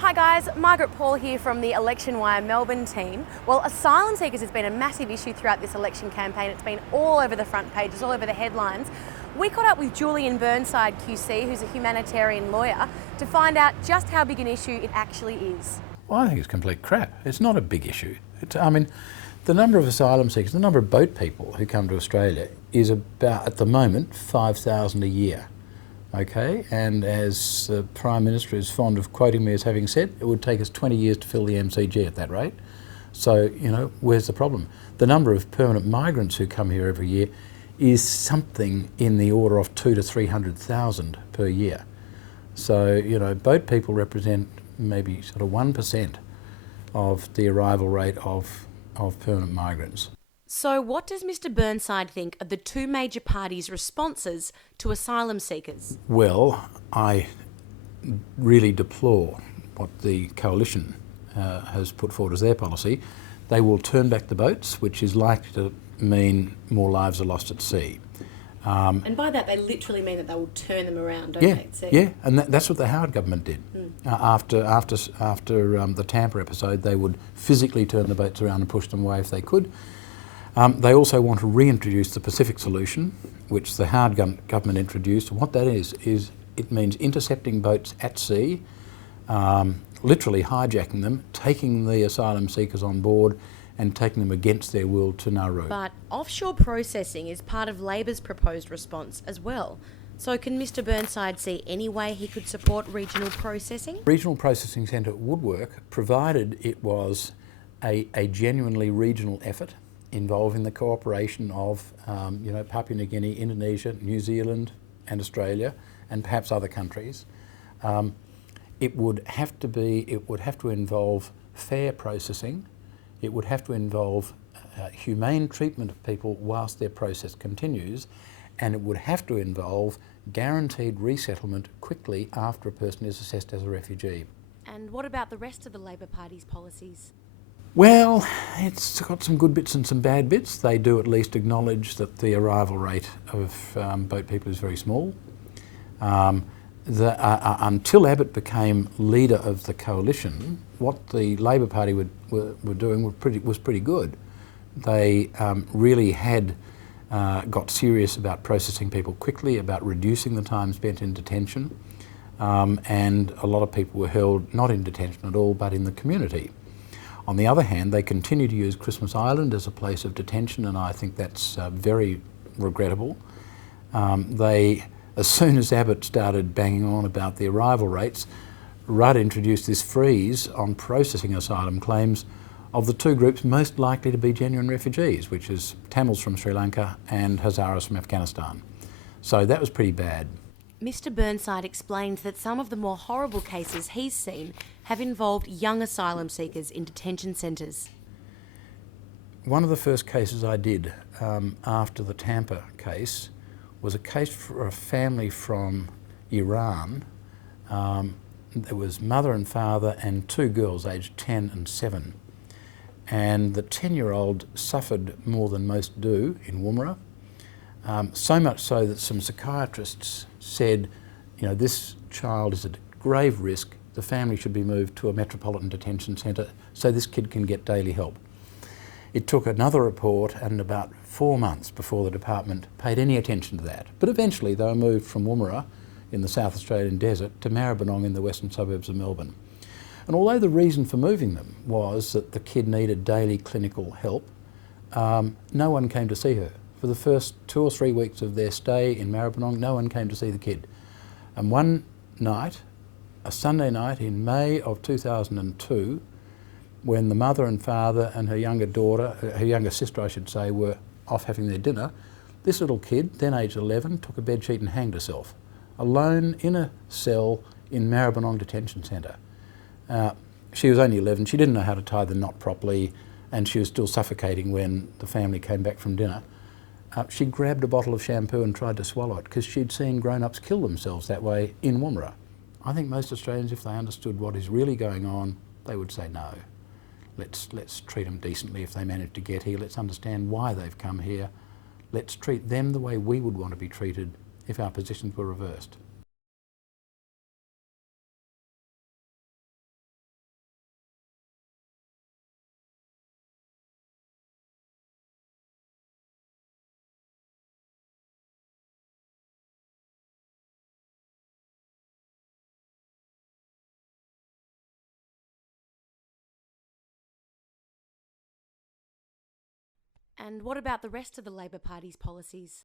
Hi guys, Margaret Paul here from the Election Wire Melbourne team. Well, asylum seekers has been a massive issue throughout this election campaign. It's been all over the front pages, all over the headlines. We caught up with Julian Burnside QC, who's a humanitarian lawyer, to find out just how big an issue it actually is. Well, I think it's complete crap. It's not a big issue. The number of asylum seekers, the number of boat people who come to Australia is about, at the moment, 5,000 a year. Okay, and as the Prime Minister is fond of quoting me as having said, it would take us 20 years to fill the MCG at that rate. So, where's the problem? The number of permanent migrants who come here every year is something in the order of 200,000 to 300,000 per year. So, boat people represent maybe sort of 1% of the arrival rate of permanent migrants. So what does Mr Burnside think are the two major parties' responses to asylum seekers? Well, I really deplore what the coalition has put forward as their policy. They will turn back the boats, which is likely to mean more lives are lost at sea. And by that they literally mean that they will turn them around, don't they? Yeah, and that's what the Howard government did. After the Tampa episode, they would physically turn the boats around and push them away if they could. They also want to reintroduce the Pacific solution, which the Howard government introduced. What that is it means intercepting boats at sea, literally hijacking them, taking the asylum seekers on board and taking them against their will to Nauru. But offshore processing is part of Labor's proposed response as well. So can Mr Burnside see any way he could support regional processing? Regional processing centre would work, provided it was a genuinely regional effort involving the cooperation of Papua New Guinea, Indonesia, New Zealand and Australia and perhaps other countries. It would have to involve fair processing. It would have to involve humane treatment of people whilst their process continues, and it would have to involve guaranteed resettlement quickly after a person is assessed as a refugee. And what about the rest of the Labor Party's policies? Well, it's got some good bits and some bad bits. They do at least acknowledge that the arrival rate of boat people is very small. Until Abbott became leader of the coalition, what the Labor Party were doing was pretty good. They really had got serious about processing people quickly, about reducing the time spent in detention, and a lot of people were held not in detention at all, but in the community. On the other hand, they continue to use Christmas Island as a place of detention, and I think that's very regrettable. As soon as Abbott started banging on about the arrival rates, Rudd introduced this freeze on processing asylum claims of the two groups most likely to be genuine refugees, which is Tamils from Sri Lanka and Hazaras from Afghanistan. So that was pretty bad. Mr Burnside explained that some of the more horrible cases he's seen have involved young asylum seekers in detention centres. One of the first cases I did after the Tampa case was a case for a family from Iran. There was mother and father and two girls aged 10 and 7. And the 10-year-old suffered more than most do in Woomera. So much so that some psychiatrists said, this child is at grave risk, the family should be moved to a metropolitan detention centre so this kid can get daily help. It took another report and about 4 months before the department paid any attention to that. But eventually they were moved from Woomera in the South Australian desert to Maribyrnong in the western suburbs of Melbourne. And although the reason for moving them was that the kid needed daily clinical help, no one came to see her. For the first 2 or 3 weeks of their stay in Maribyrnong, no one came to see the kid. And one night, a Sunday night in May of 2002, when the mother and father and her younger sister I should say, were off having their dinner, this little kid, then aged 11, took a bedsheet and hanged herself, alone in a cell in Maribyrnong Detention Centre. She was only 11, she didn't know how to tie the knot properly, and she was still suffocating when the family came back from dinner. She grabbed a bottle of shampoo and tried to swallow it because she'd seen grown-ups kill themselves that way in Woomera. I think most Australians, if they understood what is really going on, they would say no. Let's treat them decently if they manage to get here. Let's understand why they've come here. Let's treat them the way we would want to be treated if our positions were reversed. And what about the rest of the Labor Party's policies?